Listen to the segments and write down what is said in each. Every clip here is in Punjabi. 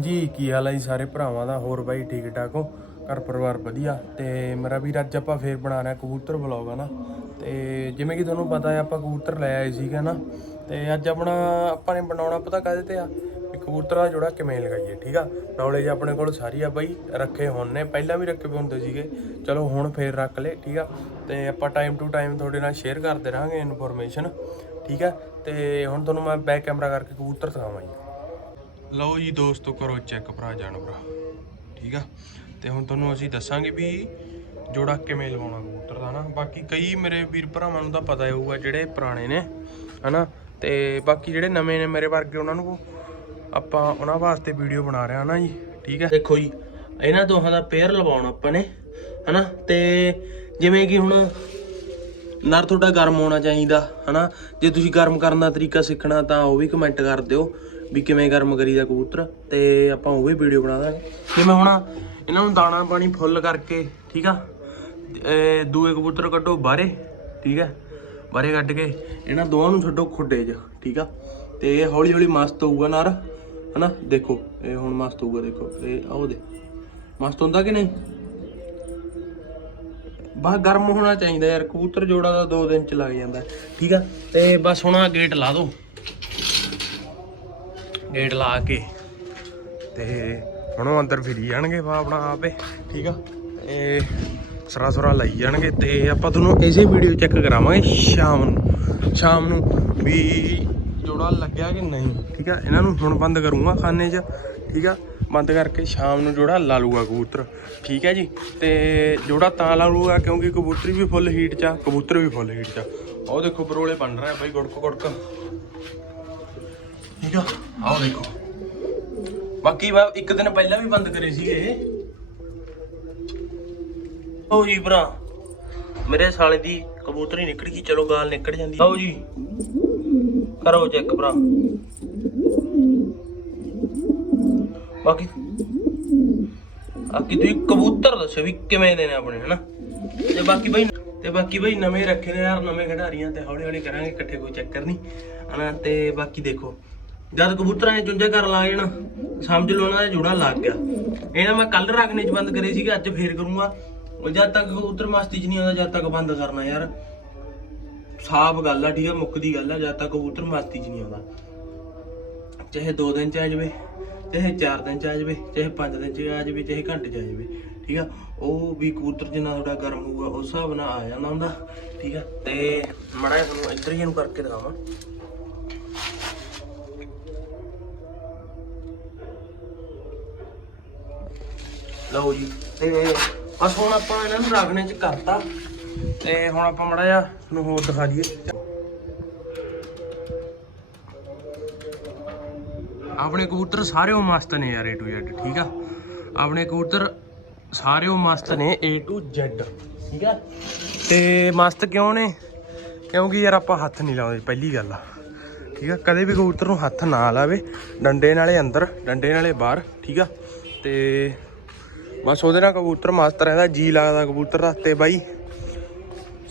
ਜੀ, ਕੀ ਹਾਲ ਹੈ ਜੀ ਸਾਰੇ ਭਰਾਵਾਂ ਦਾ? ਹੋਰ ਬਾਈ ਠੀਕ ਠਾਕ ਹੋ? ਘਰ ਪਰਿਵਾਰ ਵਧੀਆ? ਤੇ ਮੇਰਾ ਵੀਰ, ਅੱਜ ਆਪਾਂ ਫੇਰ ਬਣਾ ਰਹੇ ਹਾਂ ਕਬੂਤਰ ਵਲੌਗ ਆ ਨਾ ਤੇ ਜਿਵੇਂ ਕਿ ਤੁਹਾਨੂੰ ਪਤਾ ਹੈ, ਆਪਾਂ ਕਬੂਤਰ ਲੈ ਆਏ ਸੀਗੇ ਨਾ ਤੇ ਅੱਜ ਆਪਣਾ, ਆਪਾਂ ਨੇ ਬਣਾਉਣਾ ਪਤਾ ਕਾਹਦੇ ਤੇ ਆ? ਕਬੂਤਰ ਦਾ ਜੋੜਾ ਕਿਵੇਂ ਲਗਾਈਏ, ਠੀਕ ਆ? ਨੌਲੇਜ ਆਪਣੇ ਕੋਲ ਸਾਰੀ ਆ ਬਾਈ, ਰੱਖੇ ਹੋਣ ਨੇ, ਪਹਿਲਾਂ ਵੀ ਰੱਖੇ ਹੋਏ ਹੁੰਦੇ ਸੀਗੇ। ਚਲੋ ਹੁਣ ਫੇਰ ਰੱਖ ਲਏ, ਠੀਕ ਆ? ਤੇ ਆਪਾਂ ਟਾਈਮ ਟੂ ਟਾਈਮ ਤੁਹਾਡੇ ਨਾਲ ਸ਼ੇਅਰ ਕਰਦੇ ਰਹਾਂਗੇ ਇਨਫੋਰਮੇਸ਼ਨ ਠੀਕ ਆ? ਤੇ ਹੁਣ ਤੁਹਾਨੂੰ ਮੈਂ ਬੈਕ ਕੈਮਰਾ ਕਰਕੇ ਕਬੂਤਰ ਦਿਖਾਵਾਂ ਜੀ। ਲਓ ਜੀ ਦੋਸਤੋ, ਕਰੋ ਚੈੱਕ ਭਰਾ, ਜਾਣ ਭਰਾ। ਠੀਕ ਆ? ਤੇ ਹੁਣ ਤੁਹਾਨੂੰ ਅਸੀਂ ਦੱਸਾਂਗੇ ਵੀ ਜੋੜਾ ਕਿਵੇਂ ਲਵਾਉਣਾ ਕਬੂਤਰ ਦਾ ਨਾ। ਬਾਕੀ ਕਈ ਮੇਰੇ ਵੀਰ ਭਰਾਵਾਂ ਨੂੰ ਤਾਂ ਪਤਾ ਹੀ ਹੋਊਗਾ ਜਿਹੜੇ ਪੁਰਾਣੇ ਨੇ, ਹਨਾ? ਤੇ ਬਾਕੀ ਜਿਹੜੇ ਨਵੇਂ ਨੇ ਮੇਰੇ ਵਰਗੇ, ਉਹਨਾਂ ਨੂੰ ਆਪਾਂ ਉਹਨਾਂ ਵਾਸਤੇ ਵੀਡੀਓ ਬਣਾ ਰਹੇ ਹਾਂ ਨਾ ਜੀ? ਠੀਕ ਹੈ ਦੇਖੋ ਜੀ, ਇਹਨਾਂ ਦੋਹਾਂ ਦਾ ਪੇਅਰ ਲਵਾਉਣਾ ਆਪਾਂ ਨੇ, ਹਨਾ? ਤੇ ਜਿਵੇਂ ਕਿ ਹੁਣ ਨਰ ਤੁਹਾਡਾ ਗਰਮ ਹੋਣਾ ਚਾਹੀਦਾ, ਹਨਾ? ਜੇ ਤੁਸੀਂ ਗਰਮ ਕਰਨ ਦਾ ਤਰੀਕਾ ਸਿੱਖਣਾ, ਤਾਂ ਉਹ ਵੀ ਕਮੈਂਟ ਕਰ ਦਿਓ। ਵੀ ਕਿਵੇਂ ਗਰਮ ਕਰੀਦਾ ਕਬੂਤਰ, ਤੇ ਆਪਾਂ ਉਹ ਵੀ ਵੀਡੀਓ ਬਣਾ ਦਾਂਗੇ। ਜਿਵੇਂ ਹੁਣ ਇਹਨਾਂ ਨੂੰ ਦਾਣਾ ਪਾਣੀ ਫੁੱਲ ਕਰਕੇ, ਠੀਕ ਆ? ਦੂਏ ਕਬੂਤਰ ਕੱਢੋ ਬਾਹਰੇ, ਠੀਕ ਹੈ ਬਾਹਰੇ ਕੱਢ ਕੇ ਇਹਨਾਂ ਦੋਵਾਂ ਨੂੰ ਛੱਡੋ ਖੁੱਡੇ 'ਚ, ਠੀਕ ਆ? ਤੇ ਇਹ ਹੌਲੀ ਹੌਲੀ ਮਸਤ ਹੋਊਗਾ ਨਰ, ਹਨਾ? ਦੇਖੋ, ਇਹ ਹੁਣ ਮਸਤ ਹੋਊਗਾ, ਦੇਖੋ। ਇਹ ਆਓ ਦੇ। ਮਸਤ ਹੁੰਦਾ ਕਿ ਨਹੀਂ? ਬਸ ਗਰਮ ਹੋਣਾ ਚਾਹੀਦਾ ਯਾਰ, ਕਬੂਤਰ ਜੋੜਾ ਦਾ 2 ਦਿਨ ਚ ਲੱਗ ਜਾਂਦਾ, ਠੀਕ ਆ? ਤੇ ਬਸ ਹੁਣ ਆ ਗੇਟ ਲਾ ਦੋ। ਗੇਟ ਲਾ ਕੇ। ਤੇ ਹੁਣ ਉਹ ਅੰਦਰ ਫਿਰੀ ਜਾਣਗੇ ਵਾ ਆਪਣਾ ਆਪੇ, ਠੀਕ ਆ? ਤੇ ਸਰਾ ਸਰਾ ਲਈ ਜਾਣਗੇ ਤੇ ਆਪਾਂ ਤੁਹਾਨੂੰ ਇਸੇ ਵੀਡੀਓ ਚੈੱਕ ਕਰਾਵਾਂਗੇ ਸ਼ਾਮ ਨੂੰ। ਸ਼ਾਮ ਨੂੰ ਵੀ ਜੋੜਾ ਲੱਗਿਆ ਕਿ ਨਹੀਂ, ਠੀਕ ਆ? ਇਹਨਾਂ ਨੂੰ ਹੁਣ ਬੰਦ ਕਰੂੰਗਾ ਖਾਨੇ 'ਚ, ਠੀਕ ਆ? ਬੰਦ ਕਰਕੇ ਸ਼ਾਮ ਨੂੰ ਜੋੜਾ ਲਾ ਲੂਗਾ ਕਬੂਤਰ, ਠੀਕ ਹੈ ਜੀ? ਤੇ ਜੋੜਾ ਤਾਂ ਲਾ ਲੂਗਾ ਕਿਉਂਕਿ ਕਬੂਤਰ ਵੀ ਫੁੱਲ ਹੀਟ 'ਚ ਆ, ਕਬੂਤਰ ਵੀ ਫੁੱਲ ਹੀਟ 'ਚ ਆ। ਉਹ ਦੇਖੋ ਬਰੋਲੇ ਬਣ ਰਿਹਾ ਬਾਈ ਗੁੜਕ ਗੁੜਕ ਠੀਕ ਆ? ਆਓ ਦੇਖੋ। ਬਾਕੀ ਵਾ ਇੱਕ ਦਿਨ ਪਹਿਲਾਂ ਵੀ ਬੰਦ ਕਰੇ ਸੀਗੇ ਉਹ ਜੀ ਭਰਾ, ਮੇਰੇ ਸਾਲੇ ਦੀ ਕਬੂਤਰੀ ਨਿਕਲ ਗਈ, ਚਲੋ ਗਾਲ ਨਿਕਲ ਜਾਂਦੀ ਆਓ ਜੀ, ਕਰੋ ਚੈੱਕ ਭਰਾ। ਬਾਕੀ ਬਾਕੀ ਤੁਸੀਂ ਕਬੂਤਰ ਦੱਸੋ ਵੀ ਕਿਵੇਂ ਦੇ ਨੇ ਆਪਣੇ, ਹਨਾ? ਤੇ ਬਾਕੀ ਬਈ, ਤੇ ਬਾਕੀ ਬਈ ਨਵੇਂ ਰੱਖੇ ਨੇ ਯਾਰ, ਨਵੇਂ ਖਿਡਾਰੀਆਂ ਤੇ ਹੌਲੀ ਹੌਲੀ ਕਰਾਂਗੇ, ਇਕੱਠੇ ਕੋਈ ਚੱਕਰ ਨਹੀਂ। ਹਨਾ, ਤੇ ਬਾਕੀ ਦੇਖੋ ਜਦ ਕਬੂਤਰਾਂ ਨੇ ਚੁੰਝੇ ਕਰਨ ਲੱਗ ਜਾਣਾ ਸਮਝ ਲਓ ਉਹਨਾਂ ਦਾ ਜੋੜਾ ਲੱਗ ਗਿਆ। ਇਹਨਾਂ ਮੈਂ ਕੱਲ ਰੱਖਣੇ ਚ ਬੰਦ ਕਰੇ ਸੀਗੇ, ਅੱਜ ਫੇਰ ਕਰੂੰਗਾ। ਜਦ ਤੱਕ ਕਬੂਤਰ ਮਸਤੀ ਚ ਨਹੀਂ ਆਉਂਦਾ, ਜਦ ਤੱਕ ਬੰਦ ਕਰਨਾ ਯਾਰ। ਸਾਫ਼ ਗੱਲ ਆ, ਠੀਕ ਆ ਮੁੱਕਦੀ ਗੱਲ ਆ, ਜਦ ਤੱਕ ਕਬੂਤਰ ਮਸਤੀ ਚ ਨਹੀਂ ਆਉਂਦਾ। ਚਾਹੇ 2 ਦਿਨ ਚ ਆ ਜਾਵੇ, ਚਾਹੇ 4 ਦਿਨ ਚ ਆ ਜਾਵੇ, ਚਾਹੇ 5 ਦਿਨ ਚ ਆ ਜਾਵੇ, ਚਾਹੇ ਘੰਟੇ ਚ ਆ ਜਾਵੇ, ਠੀਕ ਆ? ਉਹ ਵੀ ਕਬੂਤਰ ਜਿੰਨਾ ਥੋੜਾ ਗਰਮ ਹੋਊਗਾ, ਉਸ ਹਿਸਾਬ ਨਾਲ ਆ ਜਾਂਦਾ ਹੁੰਦਾ, ਠੀਕ ਆ? ਤੇ ਮੜਾ ਤੁਹਾਨੂੰ ਇੱਧਰ ਹੀ ਇਹਨੂੰ ਕਰਕੇ ਦਿਖਾਵਾਂ। ਲਓ ਜੀ, ਤੇ ਬਸ ਹੁਣ ਆਪਾਂ ਇਹਨਾਂ ਨੂੰ ਰੱਖਣੇ ਚ ਕਰਤਾ। ਤੇ ਹੁਣ ਆਪਾਂ ਮੜਾ ਜਾ ਨੂੰ ਹੋਰ ਦਿਖਾ ਦਈਏ। ਆਪਣੇ ਕਬੂਤਰ ਸਾਰੇ ਉਹ ਮਸਤ ਨੇ ਯਾਰ, A to Z, ਠੀਕ ਆ? ਆਪਣੇ ਕਬੂਤਰ ਸਾਰੇ ਉਹ ਮਸਤ ਨੇ, A to Z, ਠੀਕ ਆ? ਤੇ ਮਸਤ ਕਿਉਂ ਨੇ? ਕਿਉਂਕਿ ਯਾਰ ਆਪਾਂ ਹੱਥ ਨਹੀਂ ਲਾਉਂਦੇ, ਪਹਿਲੀ ਗੱਲ ਆ। ਠੀਕ ਆ? ਕਦੇ ਵੀ ਕਬੂਤਰ ਨੂੰ ਹੱਥ ਨਾ ਲਾਵੇ, ਡੰਡੇ ਨਾਲੇ ਅੰਦਰ, ਡੰਡੇ ਨਾਲੇ ਬਾਹਰ, ਠੀਕ ਆ? ਤੇ ਬਸ ਉਹਦੇ ਨਾਲ ਕਬੂਤਰ ਮਸਤ ਰਹਿੰਦਾ, ਜੀ ਲੱਗਦਾ ਕਬੂਤਰ ਦਾ ਤੇ ਬਾਈ।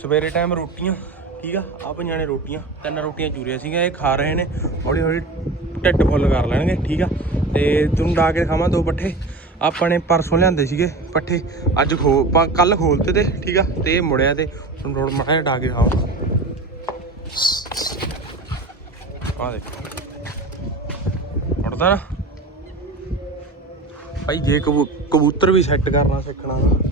ਸਵੇਰੇ ਟਾਈਮ ਰੋਟੀਆਂ, ਠੀਕ ਆ? ਆ ਪੰਜਾਂ ਨੇ ਰੋਟੀਆਂ, ਤਿੰਨ ਰੋਟੀਆਂ ਚੂਰੀਆਂ ਸੀਗੀਆਂ, ਇਹ ਖਾ ਰਹੇ ਨੇ। ਹੌਲੀ ਹੌਲੀ ਢਿੱਡ ਫੁੱਲ ਕਰ ਲੈਣਗੇ, ਠੀਕ ਆ? ਤੇ ਤੁਹਾਨੂੰ ਡਾ ਕੇ ਖਾਵਾਂ ਦੋ ਪੱਠੇ। ਆਪਾਂ ਨੇ ਪਰਸੋਂ ਲਿਆਂਦੇ ਸੀਗੇ ਪੱਠੇ, ਅੱਜ ਖੋ ਕੱਲ ਖੋਲਤੇ ਤੇ, ਠੀਕ ਆ? ਤੇ ਇਹ ਮੁੜਿਆ ਤੇ, ਹੁਣ ਰੋੜ ਮੜਾ ਡਾ ਕੇ ਖਾਵਾਂ ਆ ਦੇਖੋ। ਉੜਦਾ ਨਾ? ਭਾਈ, ਜੇ ਕਬੂ- ਕਬੂਤਰ ਵੀ ਸੈੱਟ ਕਰਨਾ ਸਿੱਖਣਾ ਨਾ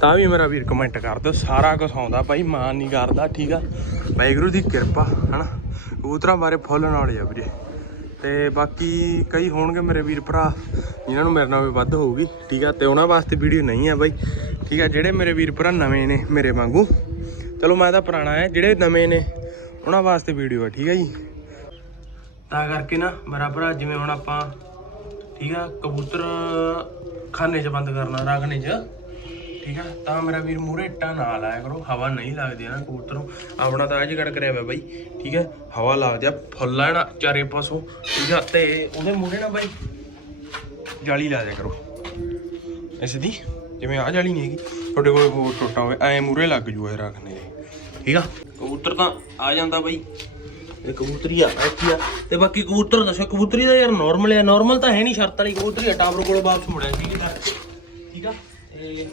ਤਾਂ ਵੀ ਮੇਰਾ ਵੀਰ ਕਮੈਂਟ ਕਰ ਦਿਓ, ਸਾਰਾ ਕੁਝ ਆਉਂਦਾ ਭਾਈ, ਮਾਨ ਨਹੀਂ ਕਰਦਾ, ਠੀਕ ਆ? ਵਾਹਿਗੁਰੂ ਦੀ ਕਿਰਪਾ, ਹਨਾ? ਕਬੂਤਰਾਂ ਬਾਰੇ ਫੁੱਲ ਨੌਲੇਜ ਆ ਵੀਰੇ। ਤੇ ਬਾਕੀ ਕਈ ਹੋਣਗੇ ਮੇਰੇ ਵੀਰ ਭਰਾ, ਜਿਨ੍ਹਾਂ ਨੂੰ ਮੇਰੇ ਨਾਲ ਵੀ ਵੱਧ ਹੋਊਗੀ, ਠੀਕ ਆ? ਤੇ ਉਹਨਾਂ ਵਾਸਤੇ ਵੀਡੀਓ ਨਹੀਂ ਆ ਬਾਈ, ਠੀਕ ਆ? ਜਿਹੜੇ ਮੇਰੇ ਵੀਰ ਭਰਾ ਨਵੇਂ ਨੇ ਮੇਰੇ ਵਾਂਗੂ, ਚਲੋ ਮੈਂ ਤਾਂ ਪੁਰਾਣਾ ਹੈ ਜਿਹੜੇ ਨਵੇਂ ਨੇ, ਉਹਨਾਂ ਵਾਸਤੇ ਵੀਡੀਓ ਆ, ਠੀਕ ਆ ਜੀ? ਤਾਂ ਕਰਕੇ ਨਾ, ਮੇਰਾ ਭਰਾ, ਜਿਵੇਂ ਹੁਣ ਆਪਾਂ ਠੀਕ ਆ, ਕਬੂਤਰ ਖਾਨੇ 'ਚ ਬੰਦ ਕਰਨਾ ਰੱਖਣੇ 'ਚ। ਠੀਕ ਆ, ਤਾਂ ਮੇਰਾ ਵੀਰ ਮੂਰੇ ਇੱਟਾਂ ਨਾ ਲਾਇਆ ਕਰੋ, ਹਵਾ ਨਹੀਂ ਲੱਗਦੀ ਨਾ ਕਬੂਤਰ ਨੂੰ। ਆਪਣਾ ਤਾਂ ਅੱਜ ਕੱਢ ਕਰਿਆ ਹੋਇਆ ਬਾਈ, ਠੀਕ ਹੈ ਹਵਾ ਲੱਗਦੀ ਆ, ਫੁੱਲ ਲੈਣਾ ਚਾਰੇ ਪਾਸੋਂ। ਠੀਕ ਆ, ਤੇ ਉਹਦੇ ਮੂਰੇ ਨਾ ਬਾਈ, ਜਾਲੀ ਲਾ ਦਿਆ ਕਰੋ। ਇਸ ਦੀ, ਜਿਵੇਂ ਆ ਜਾਲੀ ਨਹੀਂ ਹੈਗੀ, ਤੁਹਾਡੇ ਕੋਲ ਹੋਰ ਟੋਟਾ ਹੋਵੇ, ਐ ਮੂਰੇ ਲੱਗ ਜੂਗਾ ਇਹ ਦੇ। ਠੀਕ ਆ, ਕਬੂਤਰ ਤਾਂ ਆ ਜਾਂਦਾ ਬਾਈ। ਇਹ ਕਬੂਤਰੀ ਆ ਇੱਥੇ ਆ। ਤੇ ਬਾਕੀ ਕਬੂਤਰ ਦੱਸੋ, ਕਬੂਤਰੀ ਦਾ ਯਾਰ ਨਾਰਮਲ ਆ ਨਾਰਮਲ ਤਾਂ ਹੈ ਨਹੀਂ ਸ਼ਰਤ ਵਾਲੀ ਕਬੂਤਰੀ ਆ ਟਾਵਰ ਕੋਲ ਵਾਪਸ ਮੁੜਿਆ ਸੀ ਕਰਕੇ ਠੀਕ ਆ? ਤੇ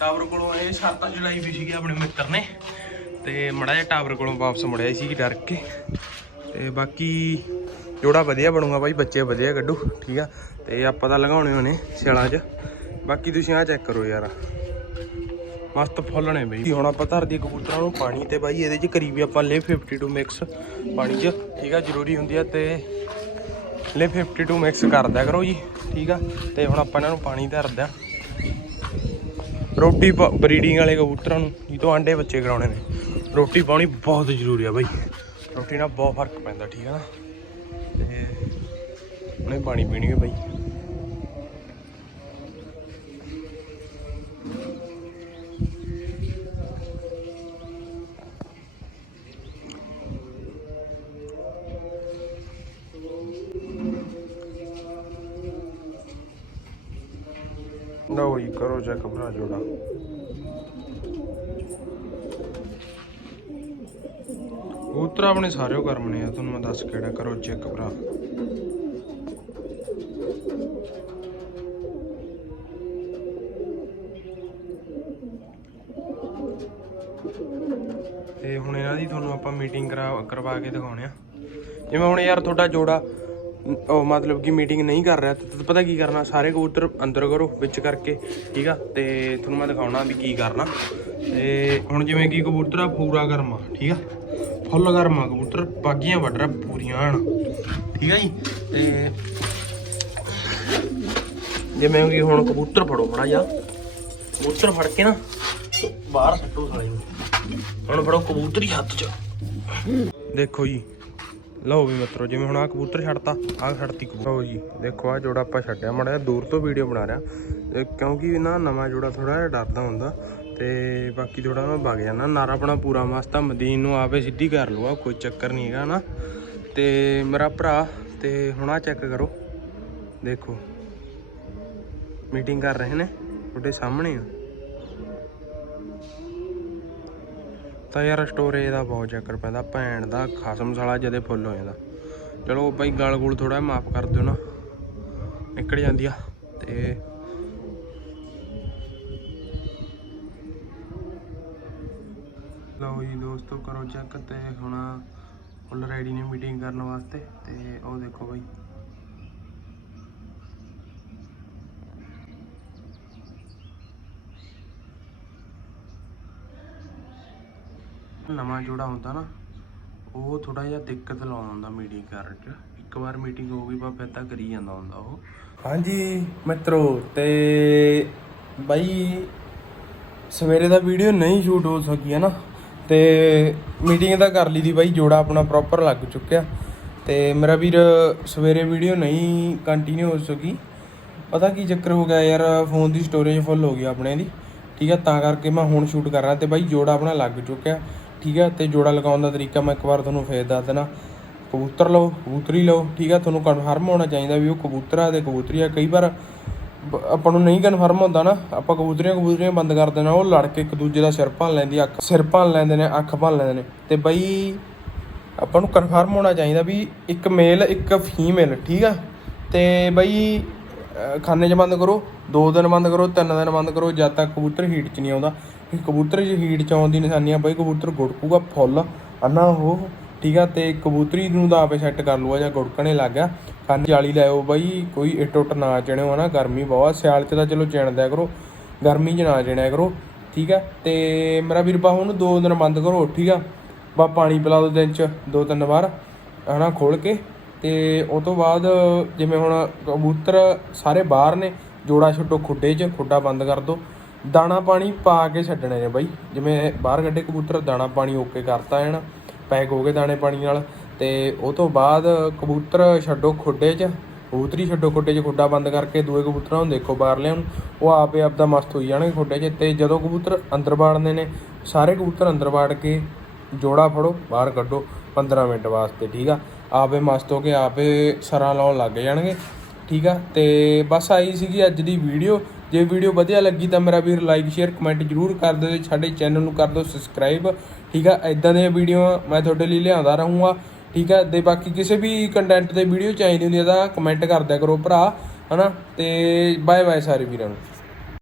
ਟਾਵਰ ਕੋਲੋਂ ਇਹ ਸ਼ਰਤਾਂ ਚੜਾਈ ਵੀ ਸੀਗੀ ਆਪਣੇ ਮਿੱਤਰ ਨੇ। ਤੇ ਮੜਾ ਜਿਹਾ ਟਾਵਰ ਕੋਲੋਂ ਵਾਪਸ ਮੁੜਿਆ ਸੀ ਡਰ ਕੇ। ਤੇ ਬਾਕੀ ਜੋੜਾ ਵਧੀਆ ਬਣੂਗਾ ਬਾਈ, ਬੱਚੇ ਵਧੀਆ ਕੱਢੂ, ਠੀਕ ਆ? ਤੇ ਆਪਾਂ ਤਾਂ ਲਗਾਉਣੇ ਹੋਣੇ ਸਿਆਲਾਂ 'ਚ। ਬਾਕੀ ਤੁਸੀਂ ਆਹ ਚੈੱਕ ਕਰੋ ਯਾਰ। ਮਸਤ ਫੁੱਲ ਨੇ ਬਈ। ਹੁਣ ਆਪਾਂ ਧਰਦੀ ਕਬੂਤਰਾਂ ਨੂੰ ਪਾਣੀ ਤੇ ਬਾਈ, ਇਹਦੇ 'ਚ ਕਰੀਬੀ ਆਪਾਂ ਲੇ 52 ਮਿਕਸ ਪਾਣੀ 'ਚ, ਠੀਕ ਆ, ਜ਼ਰੂਰੀ ਹੁੰਦੀ ਆ ਤੇ ਲੇ 52 ਮਿਕਸ ਕਰ ਦਿਆ ਕਰੋ ਜੀ, ਠੀਕ ਆ, ਤੇ ਹੁਣ ਆਪਾਂ ਇਹਨਾਂ ਨੂੰ ਪਾਣੀ ਧਰਦਾ ਰੋਟੀ ਬਰੀਡਿੰਗ ਵਾਲੇ ਕਬੂਤਰਾਂ ਨੂੰ ਜੀ ਤੋਂ ਆਂਡੇ ਬੱਚੇ ਕਰਾਉਣੇ ਨੇ। ਰੋਟੀ ਪਾਉਣੀ ਬਹੁਤ ਜ਼ਰੂਰੀ ਆ ਬਾਈ। ਰੋਟੀ ਨਾਲ ਬਹੁਤ ਫ਼ਰਕ ਪੈਂਦਾ, ਠੀਕ ਆ ਨਾ? ਤੇ ਉਹਨੇ ਪਾਣੀ ਪੀਣੀ ਹੈ ਬਾਈ। ਲਓ ਜੀ ਕਰੋ ਚੈੱਕ ਭਰਾ ਜੋੜਾ ਕਬੂਤਰ ਆਪਣੇ ਸਾਰੇ ਉਹ ਕਰਮਨੇ ਆ, ਤੁਹਾਨੂੰ ਮੈਂ ਦੱਸ ਕਿਹੜਾ ਕਰੋ ਚੈੱਕ ਭਰਾ। ਤੇ ਹੁਣ ਇਹਨਾਂ ਦੀ ਤੁਹਾਨੂੰ ਆਪਾਂ ਮੀਟਿੰਗ ਕਰਾ ਕਰਵਾ ਕੇ ਦਿਖਾਉਣੇ ਆ। ਜਿਵੇਂ ਹੁਣ ਯਾਰ ਤੁਹਾਡਾ ਜੋੜਾ ਉਹ ਮਤਲਬ ਕਿ ਮੀਟਿੰਗ ਨਹੀਂ ਕਰ ਰਿਹਾ। ਤਾਂ ਪਤਾ ਕੀ ਕਰਨਾ, ਸਾਰੇ ਕਬੂਤਰ ਅੰਦਰ ਕਰੋ, ਵਿੱਚ ਕਰਕੇ, ਠੀਕ ਆ? ਤੇ ਤੁਹਾਨੂੰ ਮੈਂ ਦਿਖਾਉਣਾ ਵੀ ਕੀ ਕਰਨਾ। ਤੇ ਹੁਣ ਜਿਵੇਂ ਕਿ ਕਬੂਤਰ ਆ, ਪੂਰਾ ਗਰਮ ਆ ਠੀਕ ਆ? ਫੁੱਲ ਗਰਮਾ ਕਬੂਤਰ, ਬਾਗੀਆਂ ਵੱਢ ਰਿਹਾ, ਪੂਰੀਆਂ ਹਨ ਠੀਕ ਆ ਜੀ? ਤੇ ਜਿਵੇਂ ਕਿ ਹੁਣ ਕਬੂਤਰ ਫੜੋ ਮੜਾ ਜਾ ਕਬੂਤਰ ਫੜ ਕੇ ਨਾ, ਬਾਹਰ ਸੱਟੋ ਸਾਲੇ ਹੁਣ ਫੜੋ ਕਬੂਤਰ ਹੀ ਹੱਥ 'ਚ। ਦੇਖੋ ਜੀ ਲਓ ਵੀ ਮਿੱਤਰੋ, ਜਿਵੇਂ ਹੁਣ ਆ ਕਬੂਤਰ ਛੱਡਤਾ ਆ ਛੱਡਤੀ ਕਬੂਤਰ। ਲਓ ਜੀ, ਦੇਖੋ ਆ ਜੋੜਾ ਆਪਾਂ ਛੱਡਿਆ। ਮੜਾ ਦੂਰ ਤੋਂ ਵੀਡੀਓ ਬਣਾ ਰਿਹਾ। ਤੇ ਕਿਉਂਕਿ ਨਾ ਨਵਾਂ ਜੋੜਾ ਥੋੜਾ ਜਿਹਾ ਡਰਦਾ ਹੁੰਦਾ। ਤੇ ਬਾਕੀ ਥੋੜਾ ਮੈਂ ਵਗ ਜਾਣਾ ਨਾਰਾ ਆਪਣਾ ਪੂਰਾ ਮਸਤਾ ਮਦੀਨ ਨੂੰ ਆਪੇ ਸਿੱਧੀ ਕਰ ਲੂਆ ਕੋਈ ਚੱਕਰ ਨਹੀਂ ਹੈਗਾ ਨਾ। ਤੇ ਮੇਰਾ ਭਰਾ, ਤੇ ਹੁਣ ਆ ਚੈੱਕ ਕਰੋ। ਦੇਖੋ। ਮੀਟਿੰਗ ਕਰ ਰਹੇ ਨੇ। ਤੁਹਾਡੇ ਸਾਹਮਣੇ ਆ। ਤਾਂ ਯਾਰ ਸਟੋਰੇਜ ਦਾ ਬਹੁਤ ਚੱਕਰ ਪੈਂਦਾ, ਭੈਣ ਦਾ ਖਸਮ ਸਾਲਾ ਜਦੇ ਫੁੱਲ ਹੋ ਜਾਂਦਾ। ਚਲੋ ਬਾਈ ਗਲ ਗੁਲ ਥੋੜਾ ਮਾਫ ਕਰ ਦਿਓ ਨਾ। ਨਿਕਲ ਜਾਂਦੀ ਆ ਤੇ ਲਓ ਜੀ ਦੋਸਤੋ ਕਰੋ ਚੈੱਕ ਤੇ ਹੁਣ ਫੁੱਲ ਰੈਡੀ ਨੇ ਮੀਟਿੰਗ ਕਰਨ ਵਾਸਤੇ ਤੇ ਉਹ ਦੇਖੋ ਬਾਈ। ਨਵਾਂ ਜੋੜਾ ਹੁੰਦਾ ਨਾ, ਉਹ ਥੋੜਾ ਜਿਹਾ ਦਿੱਕਤ ਲਾਉਂਦਾ ਹੁੰਦਾ ਮੀਟਿੰਗ ਕਰਨ ਚ। ਇੱਕ ਵਾਰ ਮੀਟਿੰਗ ਹੋ ਗਈ ਬਾ ਫਿਰ ਕਰੀ ਜਾਂਦਾ ਹੁੰਦਾ ਉਹ। ਹਾਂਜੀ ਮਿੱਤਰੋ, ਤੇ ਬਾਈ, ਸਵੇਰੇ ਦਾ ਵੀਡੀਓ ਨਹੀਂ ਸ਼ੂਟ ਹੋ ਸਕੀ ਹੈ ਨਾ, ਤੇ ਮੀਟਿੰਗ ਤਾਂ ਕਰ ਲਈ ਦੀ ਬਾਈ, ਜੋੜਾ ਆਪਣਾ ਪ੍ਰੋਪਰ ਲੱਗ ਚੁੱਕਿਆ। ਤੇ ਮੇਰਾ ਵੀਰ ਸਵੇਰੇ ਵੀਡੀਓ ਨਹੀਂ ਕੰਟੀਨਿਊ ਹੋ ਸਕੀ। ਪਤਾ ਕੀ ਚੱਕਰ ਹੋ ਗਿਆ ਯਾਰ ਫੋਨ ਦੀ ਸਟੋਰੇਜ ਫੁੱਲ ਹੋ ਗਈ ਆਪਣੇ ਦੀ। ਠੀਕ ਹੈ, ਤਾਂ ਕਰਕੇ ਮੈਂ ਹੁਣ ਸ਼ੂਟ ਕਰ ਰਿਹਾ ਤੇ ਬਾਈ ਜੋੜਾ ਆਪਣਾ ਲੱਗ ਚੁੱਕਿਆ। ਠੀਕ ਹੈ? ਤੇ ਜੋੜਾ ਲਗਾਉਣ ਦਾ ਤਰੀਕਾ ਮੈਂ ਇੱਕ ਵਾਰ ਤੁਹਾਨੂੰ ਫੇਰ ਦੱਸ ਦੇਣਾ। ਕਬੂਤਰ ਲਓ, ਕਬੂਤਰੀ ਲਓ, ਠੀਕ ਹੈ? ਤੁਹਾਨੂੰ ਕਨਫਰਮ ਹੋਣਾ ਚਾਹੀਦਾ ਵੀ ਉਹ ਕਬੂਤਰ ਆ ਤੇ ਕਬੂਤਰੀ ਆ। ਕਈ ਵਾਰ ਆਪਾਂ ਨੂੰ ਨਹੀਂ ਕਨਫਰਮ ਹੁੰਦਾ ਨਾ, ਆਪਾਂ ਕਬੂਤਰੀਆਂ ਕਬੂਤਰੀਆਂ ਬੰਦ ਕਰ ਦੇਣਾ, ਉਹ ਲੜ ਕੇ ਇੱਕ ਦੂਜੇ ਦਾ ਸਿਰ ਭੰਨ ਲੈਂਦੀ ਅੱਖ, ਸਿਰ ਭੰਨ ਲੈਂਦੇ ਨੇ, ਅੱਖ ਭੰਨ ਲੈਂਦੇ ਨੇ। ਤੇ ਬਈ ਆਪਾਂ ਨੂੰ ਕਨਫਰਮ ਹੋਣਾ ਚਾਹੀਦਾ ਵੀ ਇੱਕ ਮੇਲ ਇੱਕ ਫੀਮੇਲ ਠੀਕ ਆ? ਤੇ ਬਈ ਖਾਨੇ 'ਚ ਬੰਦ ਕਰੋ 2 ਦਿਨ ਬੰਦ ਕਰੋ 3 ਦਿਨ ਬੰਦ ਕਰੋ, ਜਦ ਤੱਕ ਕਬੂਤਰ ਹੀਟ 'ਚ ਨਹੀਂ ਆਉਂਦਾ। ਕਿ ਕਬੂਤਰ 'ਚ ਹੀਟ 'ਚ ਆਉਣ ਦੀ ਨਿਸ਼ਾਨੀ ਆ, ਬਈ ਕਬੂਤਰ ਗੁੜਕੂਗਾ ਫੁੱਲ। ਅੰਨਾ ਉਹ, ਠੀਕ ਆ, ਤੇ ਕਬੂਤਰੀ ਨੂੰ ਤਾਂ ਆਪੇ ਸੈੱਟ ਕਰ ਲੂਆ ਜਾਂ ਗੁੜਕਣੇ ਲੱਗ ਗਿਆ। ਖਾਨੇ ਜਾਲੀ ਲਾਇਓ ਬਾਈ, ਕੋਈ ਇੱਟ ਉੱਟ ਨਾ ਚਿਣਿਓ, ਹਨਾ, ਗਰਮੀ ਬਹੁਤ ਸਿਆਲ 'ਚ ਤਾਂ ਚਲੋ ਚਿਣ ਕਰੋ, ਗਰਮੀ 'ਚ ਨਾ ਚਿਣਿਆ ਕਰੋ, ਠੀਕ ਆ। ਤੇ ਮੇਰਾ ਵੀਰ ਬਾ ਹੁਣ 2 ਦਿਨ ਬੰਦ ਕਰੋ, ਠੀਕ ਆ। ਬਾ, ਪਾਣੀ ਪਿਲਾ ਦੋ ਦਿਨ 'ਚ, ਦੋ ਤਿੰਨ ਵਾਰ, ਹਨਾ ਖੋਲ ਕੇ। ਤੇ ਉਹ ਤੋਂ ਬਾਅਦ ਜਿਵੇਂ ਹੁਣ ਕਬੂਤਰ ਸਾਰੇ ਬਾਹਰ ਨੇ, ਜੋੜਾ ਛੱਡੋ ਖੁੱਡੇ 'ਚ, ਖੁੱਡਾ ਬੰਦ ਕਰ ਦੋ। ਦਾਣਾ ਪਾਣੀ ਪਾ ਕੇ ਛੱਡਣੇ ਨੇ ਬਾਈ। ਜਿਵੇਂ ਬਾਹਰ ਕੱਢੇ ਕਬੂਤਰ, ਦਾਣਾ ਪਾਣੀ ਓਕੇ ਕਰਤਾ ਹੈ ਨਾ ਪੈਕ ਹੋ ਗਏ ਦਾਣੇ ਪਾਣੀ ਨਾਲ। ਤੇ ਉਹ ਤੋਂ ਬਾਅਦ ਕਬੂਤਰ ਛੱਡੋ ਖੁੱਡੇ 'ਚ, ਕਬੂਤਰੀ ਛੱਡੋ ਖੁੱਡੇ 'ਚ, ਖੁੱਡਾ ਬੰਦ ਕਰਕੇ ਦੂਏ ਕਬੂਤਰਾਂ ਨੂੰ ਦੇਖੋ ਬਾਹਰਲਿਆਂ ਨੂੰ ਉਹ ਆਪੇ ਆਪਦਾ ਮਸਤ ਹੋਈ ਜਾਣਗੇ ਖੁੱਡੇ 'ਚ। ਤੇ ਜਦੋਂ ਕਬੂਤਰ ਅੰਦਰ ਵਾੜਨੇ ਨੇ, ਸਾਰੇ ਕਬੂਤਰ ਅੰਦਰ ਵਾੜ ਕੇ ਜੋੜਾ ਫੜੋ, ਬਾਹਰ ਕੱਢੋ 15 ਮਿੰਟ ਵਾਸਤੇ, ਠੀਕ ਆ? ਆਪੇ ਮਸਤ ਹੋ ਕੇ ਆਪੇ ਸਰਾਂ ਲਾਉਣ ਲੱਗ ਜਾਣਗੇ। ਠੀਕ ਆ? ਤੇ ਬਸ ਆਈ ਸੀਗੀ ਅੱਜ ਦੀ ਵੀਡੀਓ। ਜੇ ਵੀਡੀਓ ਵਧੀਆ ਲੱਗੀ ਤਾਂ ਮੇਰਾ ਵੀਰ ਲਾਈਕ ਸ਼ੇਅਰ ਕਮੈਂਟ ਜਰੂਰ ਕਰ ਦਿਓ ਤੇ ਸਾਡੇ ਚੈਨਲ ਨੂੰ ਕਰ ਦਿਓ ਸਬਸਕ੍ਰਾਈਬ ਠੀਕ ਆ? ਇਦਾਂ ਦੀਆਂ ਵੀਡੀਓ ਮੈਂ ਤੁਹਾਡੇ ਲਈ ਲਿਆਉਂਦਾ ਰਹੂੰਗਾ। ਠੀਕ ਆ? ਤੇ ਬਾਕੀ ਕਿਸੇ ਵੀ ਕੰਟੈਂਟ ਤੇ ਵੀਡੀਓ ਚਾਹੀਦੀ ਹੁੰਦੀ ਹੈ ਤਾਂ ਕਮੈਂਟ ਕਰ ਦਿਆ ਕਰੋ ਭਰਾ। ਹਨਾ? ਤੇ ਬਾਏ ਬਾਏ ਸਾਰੇ ਵੀਰਾਂ ਨੂੰ।